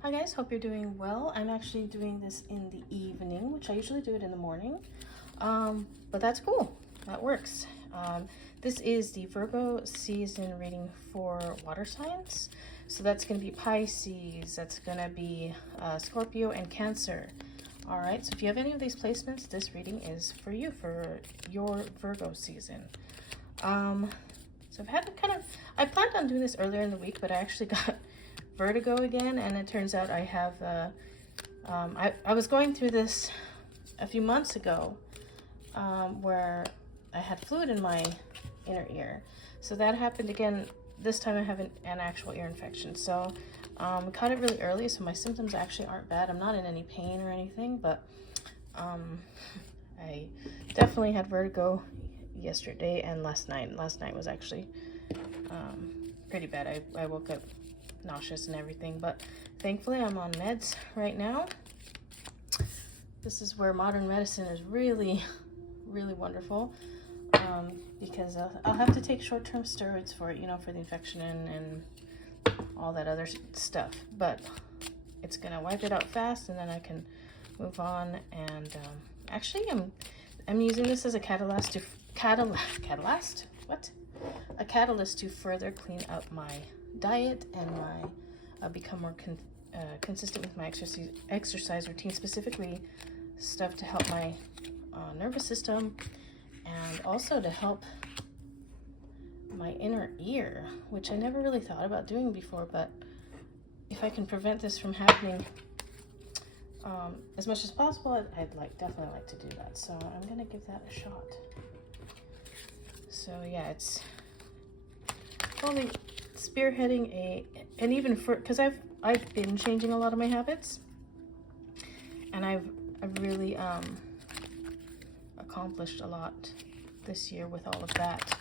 Hi guys, hope you're doing well. I'm actually doing this in the evening, which I usually do it in the morning. But that's cool. That works. This is the Virgo season reading for water signs. So that's going to be Pisces, that's going to be Scorpio and Cancer. All right, so if you have any of these placements, this reading is for you, for your Virgo season. So I've had I planned on doing this earlier in the week, but I actually got vertigo again, and it turns out I have, I was going through this a few months ago, where I had fluid in my inner ear. So that happened again. This time I have an actual ear infection. So I caught it really early, so my symptoms actually aren't bad. I'm not in any pain or anything, but I definitely had vertigo yesterday and last night. Last night was actually pretty bad. I woke up nauseous and everything, but thankfully I'm on meds right now. This is where modern medicine is really wonderful, because I'll have to take short-term steroids for it, you know, for the infection and all that other stuff, but it's gonna wipe it out fast, and then I can move on. And actually I'm using this as a catalyst to catalyst to further clean up my diet and my become more consistent with my exercise routine, specifically stuff to help my nervous system, and also to help my inner ear, which I never really thought about doing before. But if I can prevent this from happening as much as possible, I'd definitely like to do that. So I'm gonna give that a shot. So yeah, it's probably spearheading and even for, because I've been changing a lot of my habits, and I've really accomplished a lot this year with all of that.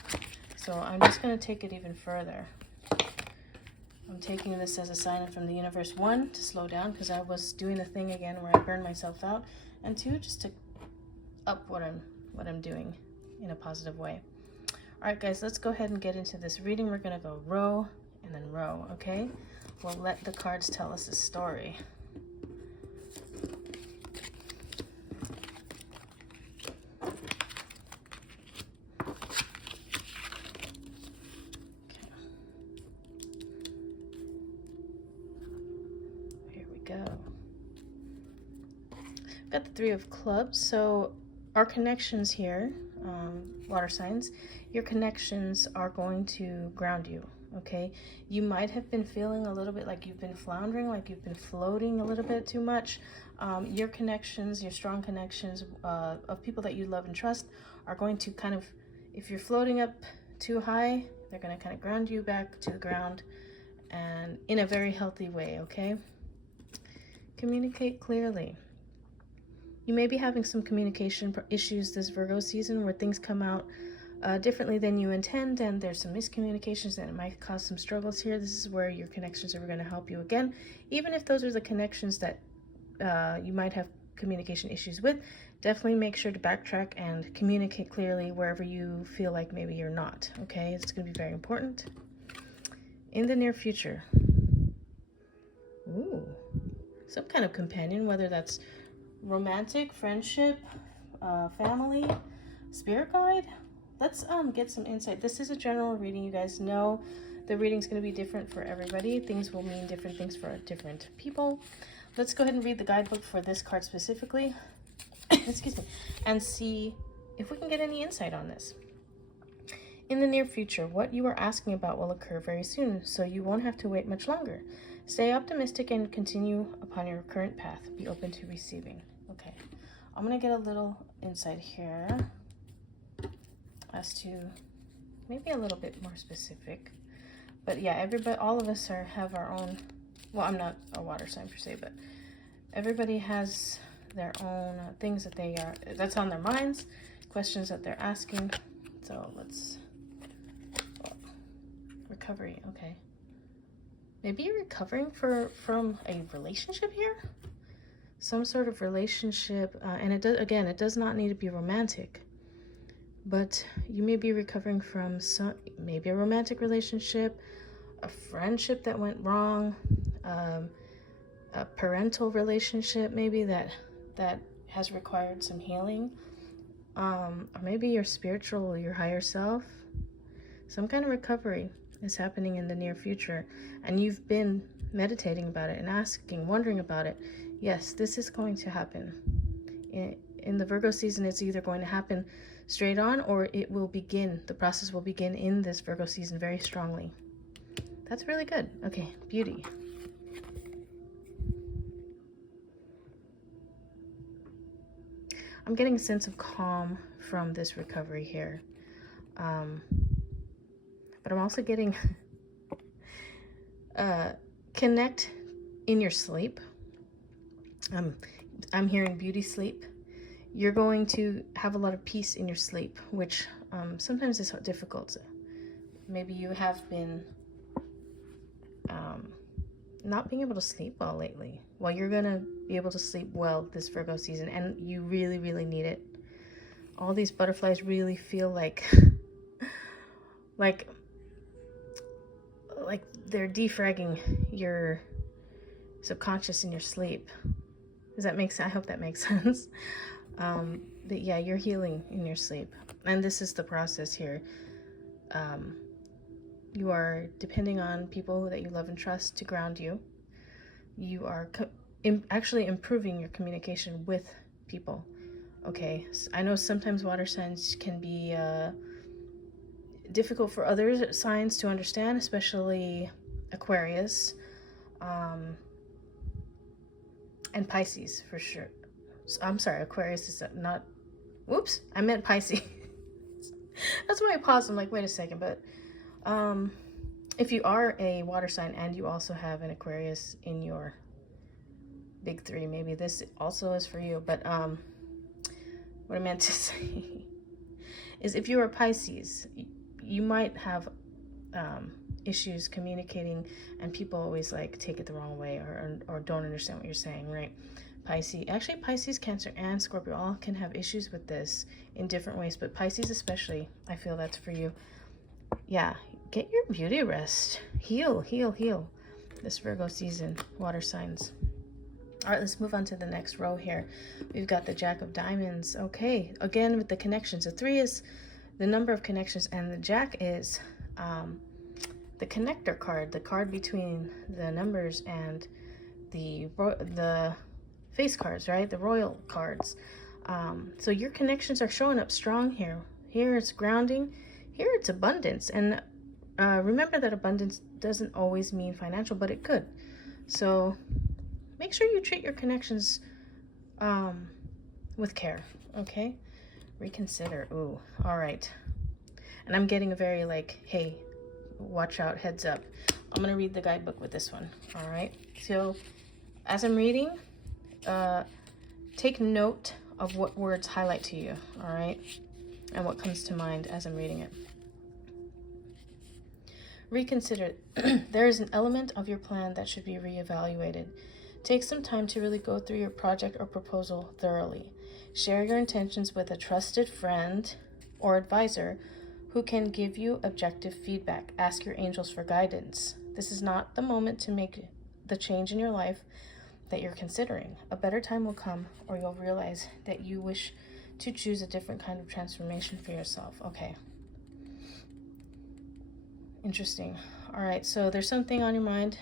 So I'm just going to take it even further. I'm taking this as a sign from the universe, one, to slow down, because I was doing the thing again where I burned myself out, and two, just to up what I'm doing in a positive way. All right, guys, let's go ahead and get into this reading. We're going to go row and then row, okay? We'll let the cards tell us a story. Go. Got the Three of Clubs. So our connections here, water signs, your connections are going to ground you, okay? You might have been feeling a little bit like you've been floundering, like you've been floating a little bit too much. Your connections, your strong connections of people that you love and trust are going to kind of, if you're floating up too high, they're going to kind of ground you back to the ground, and in a very healthy way, okay? Communicate clearly. You may be having some communication issues this Virgo season, where things come out differently than you intend, and there's some miscommunications, and it might cause some struggles here. This is where your connections are going to help you again, even if those are the connections that you might have communication issues with. Definitely make sure to backtrack and communicate clearly wherever you feel like maybe you're not, okay? It's going to be very important. In the near future, ooh, some kind of companion, whether that's romantic, friendship, family, spirit guide. Let's get some insight. This is a general reading. You guys know the reading's going to be different for everybody. Things will mean different things for different people. Let's go ahead and read the guidebook for this card specifically. Excuse me. And see if we can get any insight on this. In the near future, what you are asking about will occur very soon, so you won't have to wait much longer. Stay optimistic and continue upon your current path. Be open to receiving. Okay, I'm gonna get a little insight here as to maybe a little bit more specific. But yeah, everybody, all of us have our own, well, I'm not a water sign per se, but everybody has their own things that's on their minds, questions that they're asking. So let's, recovery, okay. Maybe you're recovering from a relationship here, some sort of relationship, and it does not need to be romantic, but you may be recovering from maybe a romantic relationship, a friendship that went wrong, a parental relationship maybe that has required some healing, or maybe your spiritual, your higher self. Some kind of recovery is happening in the near future, and you've been meditating about it and asking, wondering about it. Yes, this is going to happen. In the Virgo season, it's either going to happen straight on, or it will begin, the process will begin in this Virgo season very strongly. That's really good. Okay, beauty. I'm getting a sense of calm from this recovery here. But I'm also getting connect in your sleep. I'm hearing beauty sleep. You're going to have a lot of peace in your sleep, which sometimes is difficult. Maybe you have been not being able to sleep well lately. Well, you're going to be able to sleep well this Virgo season, and you really, really need it. All these butterflies really feel like they're defragging your subconscious in your sleep. Does that make sense? I hope that makes sense. But yeah, you're healing in your sleep. And this is the process here. You are depending on people that you love and trust to ground you. You are actually improving your communication with people. Okay, so I know sometimes water signs can be difficult for other signs to understand, especially Aquarius and Pisces for sure. I'm sorry, Aquarius is not, whoops, I meant Pisces. That's why I paused. I'm like, wait a second. But if you are a water sign and you also have an Aquarius in your big three, maybe this also is for you. But what I meant to say is if you're a Pisces, you might have issues communicating, and people always like take it the wrong way or don't understand what you're saying, right? Pisces, Cancer, and Scorpio all can have issues with this in different ways, but Pisces especially, I feel that's for you. Yeah, get your beauty rest. Heal this Virgo season, water signs. All right, let's move on to the next row here. We've got the Jack of Diamonds. Okay, again with the connections. The 3 is the number of connections, and the Jack is the connector card, the card between the numbers and the face cards, right? The royal cards. So your connections are showing up strong here. Here it's grounding. Here it's abundance. And remember that abundance doesn't always mean financial, but it could. So make sure you treat your connections with care, okay? Reconsider. Ooh, all right. And I'm getting a very like, hey, watch out, heads up. I'm going to read the guidebook with this one, all right? So as I'm reading, take note of what words highlight to you, all right? And what comes to mind as I'm reading it. Reconsider. There is an element of your plan that should be reevaluated. Take some time to really go through your project or proposal thoroughly. Share your intentions with a trusted friend or advisor who can give you objective feedback. Ask your angels for guidance. This is not the moment to make the change in your life that you're considering. A better time will come, or you'll realize that you wish to choose a different kind of transformation for yourself. Okay. Interesting. All right, so there's something on your mind.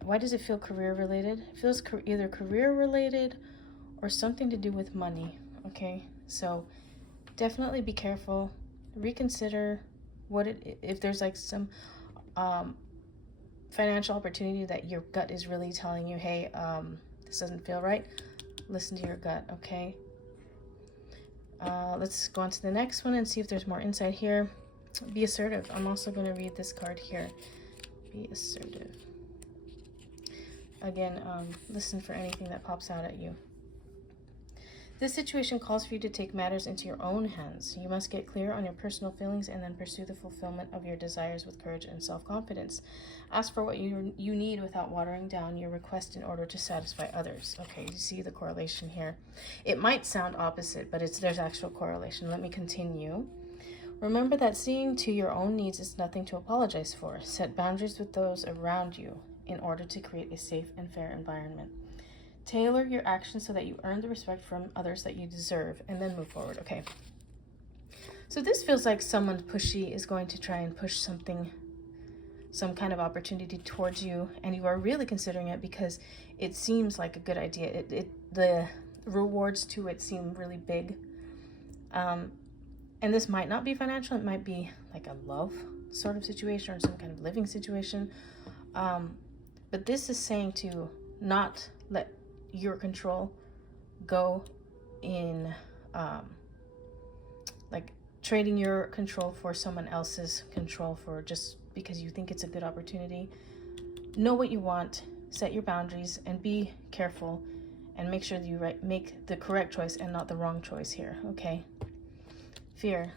Why does it feel career related? It feels either career related or something to do with money. Okay, so definitely be careful. Reconsider if there's like some financial opportunity that your gut is really telling you, hey, this doesn't feel right. Listen to your gut, okay? Let's go on to the next one and see if there's more insight here. Be assertive. I'm also going to read this card here. Be assertive. Again, listen for anything that pops out at you. This situation calls for you to take matters into your own hands. You must get clear on your personal feelings and then pursue the fulfillment of your desires with courage and self-confidence. Ask for what you need without watering down your request in order to satisfy others. Okay, you see the correlation here. It might sound opposite, but there's actual correlation. Let me continue. Remember that seeing to your own needs is nothing to apologize for. Set boundaries with those around you. in order to create a safe and fair environment. Tailor your actions so that you earn the respect from others that you deserve, and then move forward. Okay. So this feels like someone pushy is going to try and push something, some kind of opportunity towards you, and you are really considering it because it seems like a good idea. The rewards to it seem really big. And this might not be financial. It might be like a love sort of situation or some kind of living situation. But this is saying to not let your control go in like trading your control for someone else's control for just because you think it's a good opportunity. Know what you want, set your boundaries, and be careful and make sure that you make the correct choice and not the wrong choice here, okay? Fear.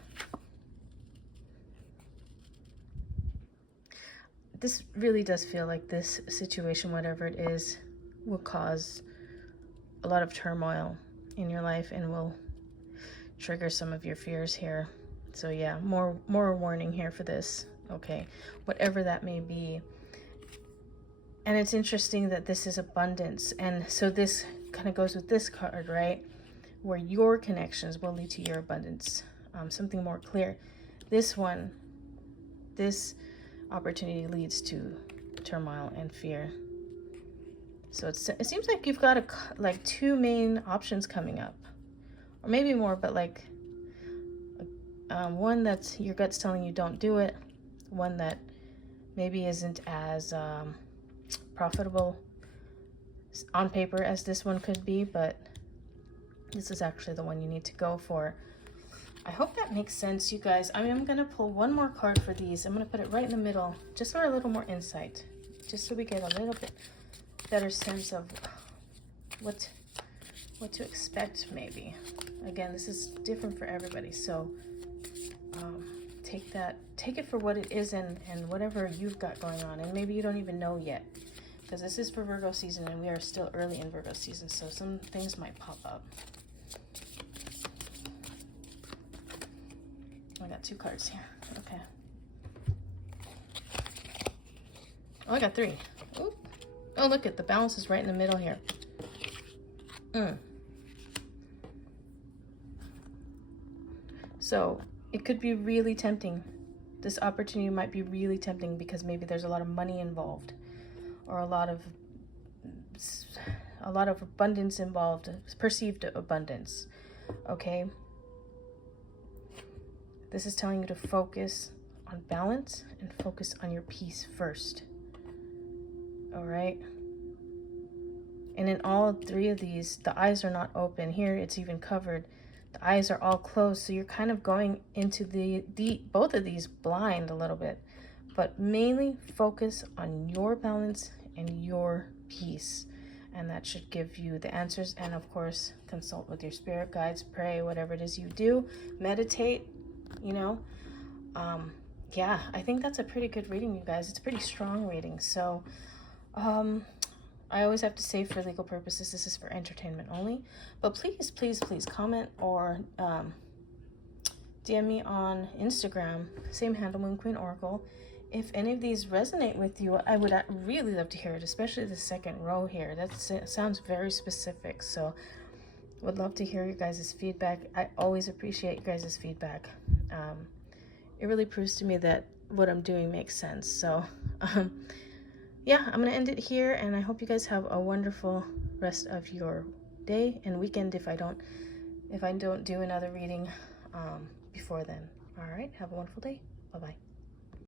This really does feel like this situation, whatever it is, will cause a lot of turmoil in your life and will trigger some of your fears here. So yeah, more warning here for this, okay? Whatever that may be. And it's interesting that this is abundance. And so this kind of goes with this card, right? Where your connections will lead to your abundance. Something more clear. This one, this opportunity leads to turmoil and fear. So it seems like you've got like two main options coming up, or maybe more, but like one that's your gut's telling you don't do it, one that maybe isn't as profitable on paper as this one could be, but this is actually the one you need to go for. I hope that makes sense, you guys. I mean, I'm going to pull one more card for these. I'm going to put it right in the middle, just for a little more insight, just so we get a little bit better sense of what to expect, maybe. Again, this is different for everybody, so take it for what it is and whatever you've got going on, and maybe you don't even know yet, because this is for Virgo season, and we are still early in Virgo season, so some things might pop up. I got two cards here. Okay. Oh, I got three. Ooh. Oh, look at the balance is right in the middle here. So it could be really tempting. This opportunity might be really tempting because maybe there's a lot of money involved, or a lot of abundance involved, perceived abundance. Okay. This is telling you to focus on balance and focus on your peace first. All right. And in all three of these, the eyes are not open. Here, it's even covered. The eyes are all closed. So you're kind of going into both of these blind a little bit. But mainly focus on your balance and your peace. And that should give you the answers. And of course, consult with your spirit guides, pray, whatever it is you do, meditate. You know, yeah, I think that's a pretty good reading, you guys. It's a pretty strong reading. So, I always have to say, for legal purposes, this is for entertainment only. But please, please, please comment or DM me on Instagram, same handle, Moon Queen Oracle. If any of these resonate with you, I would really love to hear it, especially the second row here. That sounds very specific. So, would love to hear your guys' feedback. I always appreciate you guys' feedback. It really proves to me that what I'm doing makes sense. So, yeah, I'm going to end it here, and I hope you guys have a wonderful rest of your day and weekend if I don't do another reading before then. All right, have a wonderful day. Bye-bye.